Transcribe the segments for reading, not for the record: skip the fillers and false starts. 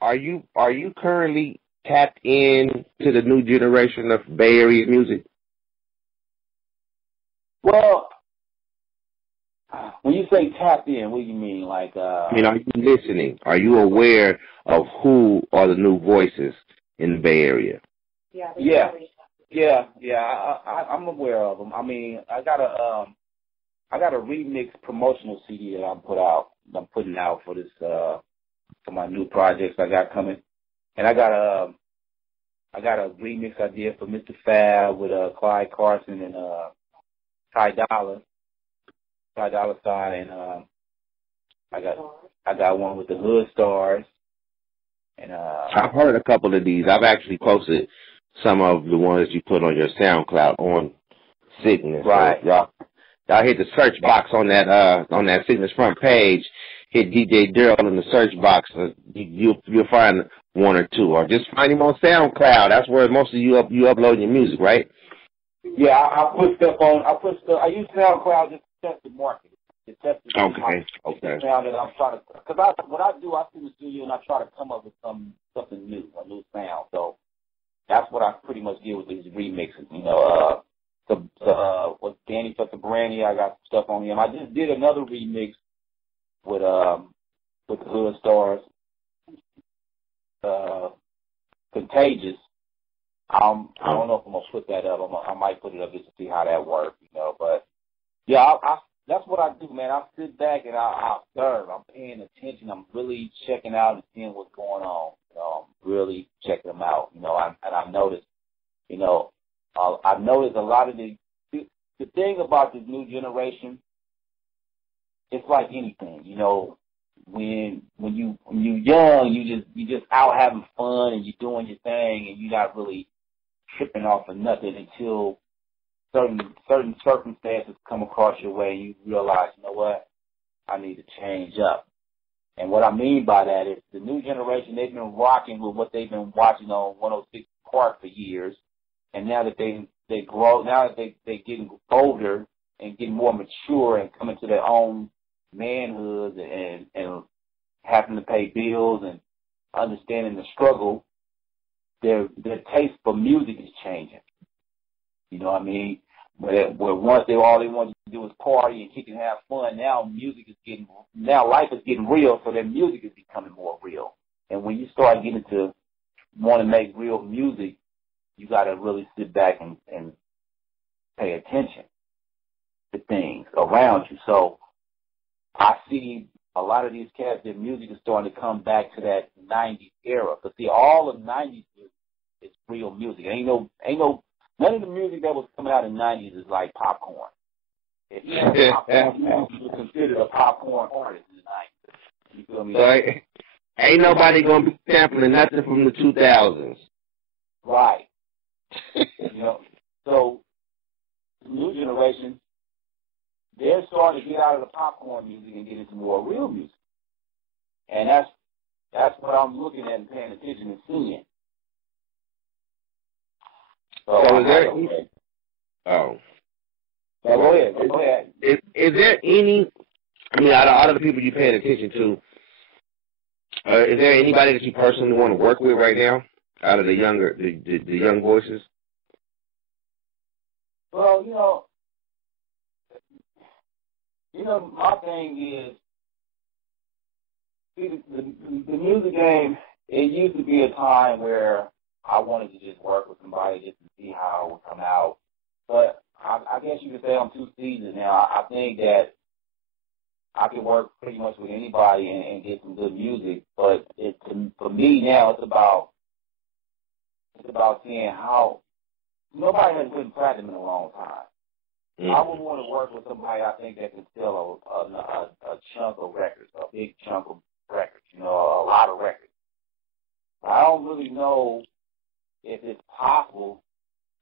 are you currently tapped in to the new generation of Bay Area music? Well, when you say tapped in, what do you mean? Like, I mean, are you listening? Are you aware of who are the new voices in the Bay Area? Yeah, I'm aware of them. I mean, I got a remix promotional CD that I'm putting out for this for my new projects I got coming, and I got a remix I did for Mr. Fab with Clyde Carson and Ty Dolla Sign, and I got one with the Hood Stars, and I've heard a couple of these. I've actually posted some of the ones you put on your SoundCloud on Cygnus. right. So y'all hit the search box on that Cygnus front page. Hit DJ Daryl in the search box. You'll find one or two, or just find him on SoundCloud. That's where most of you upload your music, right? Yeah, I put stuff on. I use SoundCloud just to test the market. To test the Okay. sound that I'm trying to. Because what I do, I sit in the studio and I try to come up with something new, a new sound. So that's what I pretty much do with these remixes. You know, with Danny Brandy, I got stuff on him. I just did another remix with the Hood Stars, Contagious. I don't know if I'm gonna put that up. I might put it up just to see how that works, you know. But yeah, that's what I do, man. I sit back and I observe. I'm paying attention. I'm really checking out and seeing what's going on. You know, I'm really checking them out. You know, and I noticed, you know, I've noticed a lot of the thing about this new generation. It's like anything, you know. When you're young, you just out having fun and you're doing your thing and you're not really tripping off of nothing until certain circumstances come across your way and you realize, you know what, I need to change up. And what I mean by that is the new generation, they've been rocking with what they've been watching on 106 Park for years, and now that they grow, now that they're getting older and getting more mature and coming to their own manhood and having to pay bills and understanding the struggle, their taste for music is changing. You know what I mean? Where once all they wanted to do was party and kick and have fun, now life is getting real, so their music is becoming more real. And when you start getting to want to make real music, you got to really sit back and pay attention to things around you. So I see a lot of these cats, their music is starting to come back to that 90s era. But see, all of 90s is real music. None of the music that was coming out in the 90s is like popcorn. If you have popcorn, you would consider a popcorn artist in the 90s. You feel me? So ain't nobody going to be sampling nothing from the 2000s. Right. You know, so the new generation, they're starting to get out of the popcorn music and get into more real music. And that's what I'm looking at and paying attention and seeing. So is there go ahead. Is there any, I mean, out of the people you're paying attention to, is there anybody that you personally want to work with right now out of the young voices? Well, my thing is, see, the music game, it used to be a time where I wanted to just work with somebody just to see how it would come out. But I guess you could say I'm too seasoned now. I think that I can work pretty much with anybody and get some good music. But for me now, it's about seeing how nobody has been platinum in a long time. Mm-hmm. I would want to work with somebody I think that can sell a chunk of records, a big chunk of records, a lot of records. I don't really know if it's possible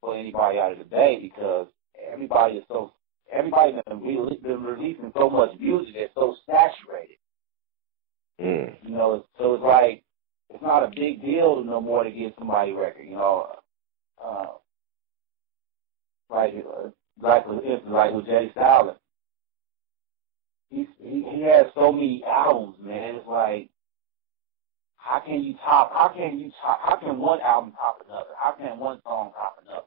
for anybody out of the Bay because everybody's been releasing so much music that's so saturated. So it's like it's not a big deal no more to give somebody a record. Like with Jay Stallin. He has so many albums, man. It's like, how can one album top another? How can one song top another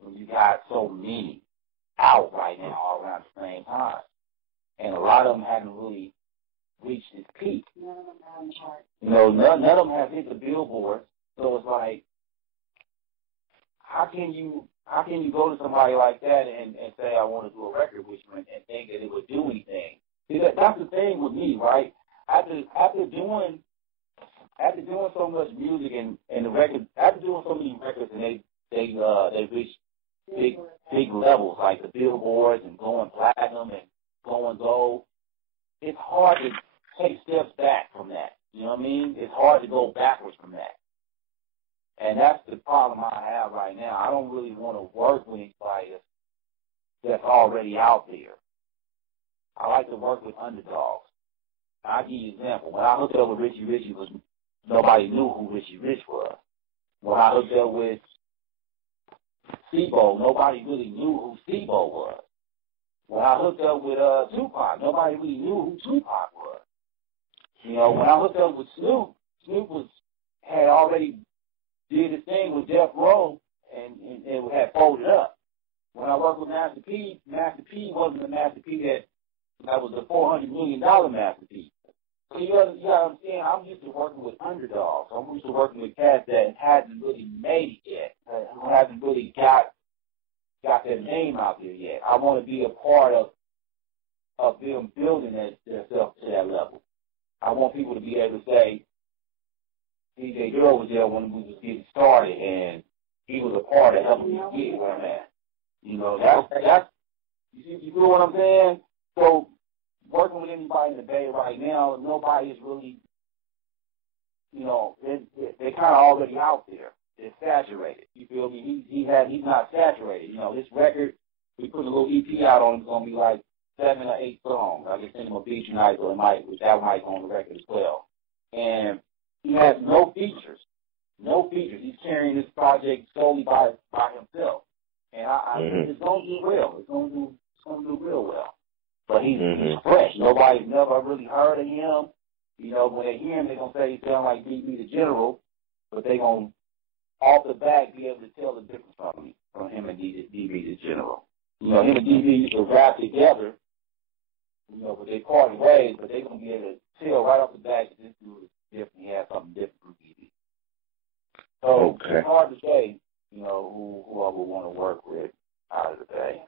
when you got so many out right now all around the same time? And a lot of them haven't really reached its peak. You know, none of them have hit the billboard. So it's like, how can you go to somebody like that and say, I want to do a record with you and think that it would do anything? See, that's the thing with me, right? After doing so much music and the records, after doing so many records and they reached big levels like the billboards and going platinum and going gold, it's hard to take steps back from that. You know what I mean? It's hard to go backwards from that. And that's the problem I have right now. I don't really want to work with anybody that's already out there. I like to work with underdogs. I'll give you an example. When I hooked up with Richie Rich, nobody knew who Richie Rich was. When I hooked up with Steve-O, nobody really knew who Steve-O was. When I hooked up with Tupac, nobody really knew who Tupac was. You know, when I hooked up with Snoop had already did his thing with Death Row and had folded up. When I worked with Master P wasn't the Master P that was a $400 million Master P. So you understand, I'm used to working with underdogs. I'm used to working with cats that hasn't really made it yet, who hasn't really got their name out there yet. I want to be a part of them building themselves to that level. I want people to be able to say, DJ Daryl was there when we was getting started, and he was a part of helping me get where I'm at. You know, that's you feel what I'm saying? So working with anybody in the Bay right now, nobody is really, you know, they're kind of already out there. They're saturated. You feel me? He's not saturated. You know, this record, we put a little EP out on, it's going to be like 7 or 8 songs. I just sent him a beat tonight, so that might go on the record as well. And he has no features. No features. He's carrying this project solely by himself. And it's going to do well. It's going to do real well. But he's fresh. Nobody's never really heard of him. You know, when they hear him, they're going to say he sounds like DB the General, but they're going to, off the bat, be able to tell the difference from him and DB the General. You know, him and DB used to rap together, you know, but they parted ways, but they're going to be able to tell right off the bat that this dude is different. He has something different from DB. So it's hard to say, you know, who I would want to work with out of the Bay.